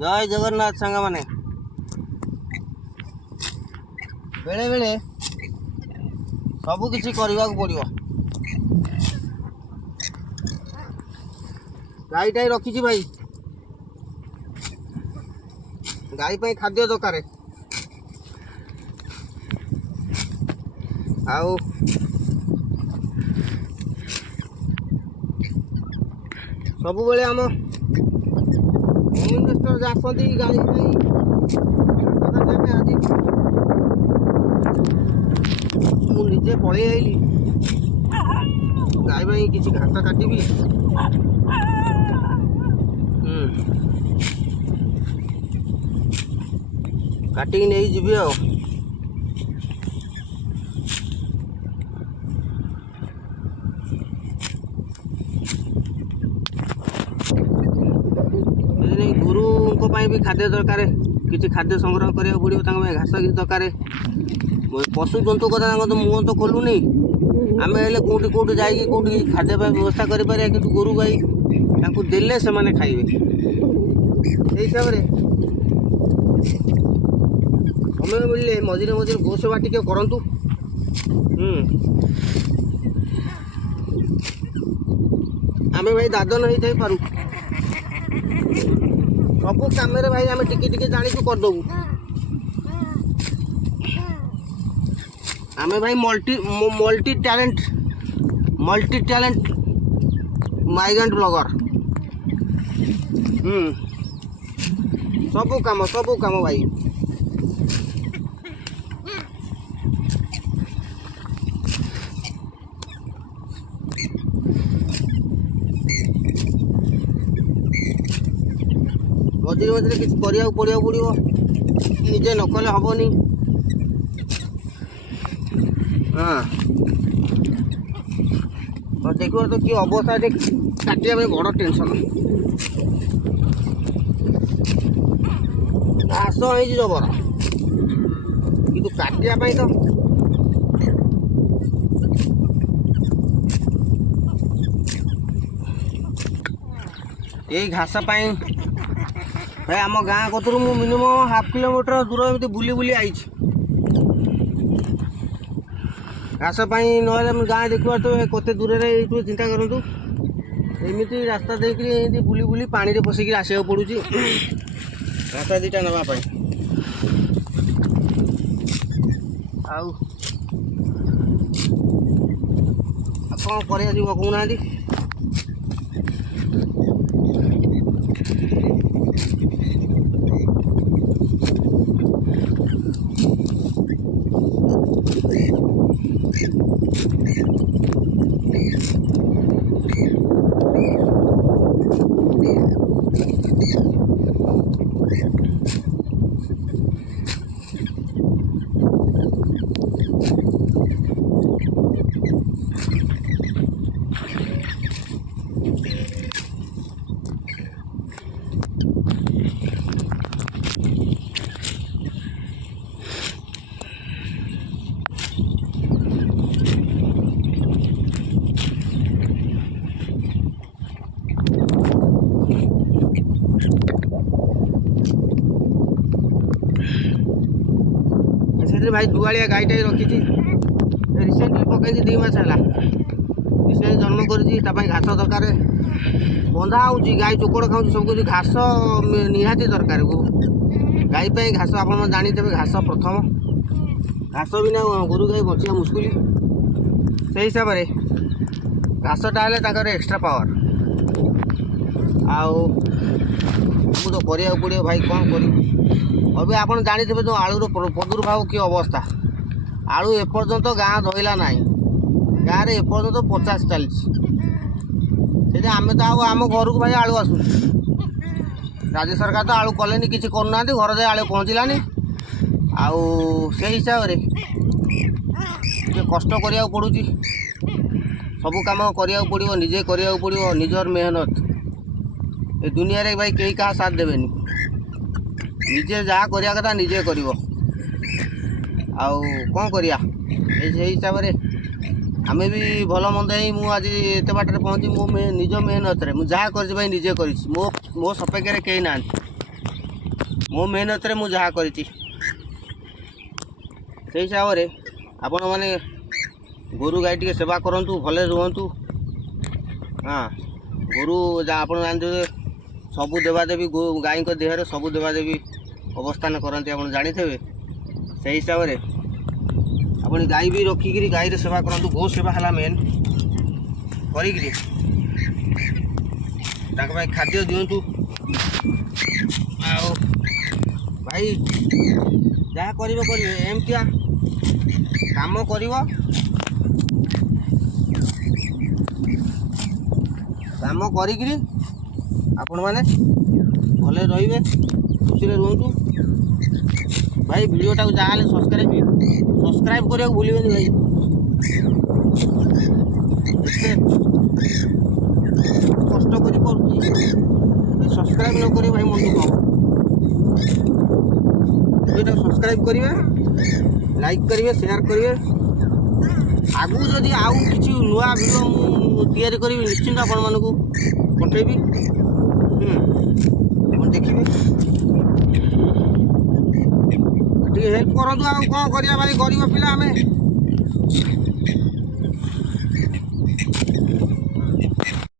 जय जगन्नाथ सांग माने बेले बेले सबु किछि करबा को पड़िबो। गाई टाई रखी छी भाई, गाई पे खाद्य दरकार आउ सब बेले आम इन्वेस्टर आसती गाई आज मुझे पलि आईली गाई भाई किसी घास काटबी काटिक नहीं जीवी गुरु भी खाद्य दरकार किसी खाद्य संग्रह करा पड़ो घास किसी दरकार पशु जंतु कथा तो मुह तो खोलुनी आम हेल्ले कौटी कौटी जाकि कौटी खाद्य व्यवस्था करें कि गोरु गाई देले से माने खाइबे हिसाब से समय मिले मझे मझे गो सेवा टी करूँ। आम भाई दादन हो थी पारू सब कम भाई आम टिके जानी करदेबू आम भाई मल्टी टैलेंट माइग्रेंट ब्लॉगर सब काम भाई मझे मझे किसी पड़ो निजे न कले हेनी। हाँ देख तो कि अवस्था काटिया बड़ टेंशन घास हो जबर कि काटिया तो यही घास भाई आम गाँ कतरू मु मिनिमम हाफ किलोमीटर दूर एमती बुली बुली आई घास ना गाँ देखा तो कते दूर ये चिंता करूँ एमती रास्ता देखिए बुली बुली पानी रे पशिक आसो पड़ू घास दीटा नापी आउ कौन कर कहूना भाई दुआलिया गाईटा रखी रिसेंटली पकई 2 मास है रिसेंट जन्म कर घास दरकार बंधा हो गाई चोकड़ खाऊ सब कुछ घास निहाती दरकार गाई पे घास आप जानते घास प्रथम घास बिना गोरु गाई बचा मुस्किल से हिसाब से घासटा हेल्ले एक्सट्रा पावर आउ तो करा पड़ो भाई कौन कर अभी आप जानते जो आलूर प्रादुर्भाव कि अवस्था आलू एपर्यंत गाँ धरला ना गाँव में एपर्यंत 50 चलती आम तो आम घर को भाई आलू आसू राज्य सरकार तो आलू कले किसी करना घर जाए आलू पहुँचलानी आउ से हिसाब से कष्ट करा पड़ू सब कम करा पड़ो निजे करा पड़ो निजर मेहनत ए दुनिया रे भाई कई क्या साथ देवेनी निजे जहाँ करिया कथा निजे कर कौन करिया हिसाब से आम भी भल मंद ही मुझे एत बाटर पहुँची मो निज मेहनत रे मुझे जहाँ कर निजे कर मो सपेक्ष कहीं ना मो मेहनत मु जहाँ करी से हिसाब से आपण मैंने गोरु गाई टे सेवा करूँ भले रुहतु। हाँ गोरु आप जानते सबू देवादेवी गाई देहरे सबू देवादेवी अवस्थान करती आप जानी थे से हिसाब से आप गाई भी रखिकी गाई सेवा करूँ। गो सेवा है मेन करी खाद्य दिंतु भाई जहाँ करमतिया काम कर काम करी आपण मैंने भले रे खुशी रुहतु। भाई वीडियोटा जहाँ सब्सक्राइब करने भूलें भाई कष्ट कर सब्सक्राइब न करे भाई मन दुख वीडियो सब्सक्राइब करेंगे लाइक करेंगे शेयर करेंगे। आगू जदि आउ कि नुआ वीडियो तैयारी करी निश्चिंत आपण मानू पठेबी देखिए टे हेल्प करूँ। आ कौन करिया भाई गरीब पिला आमे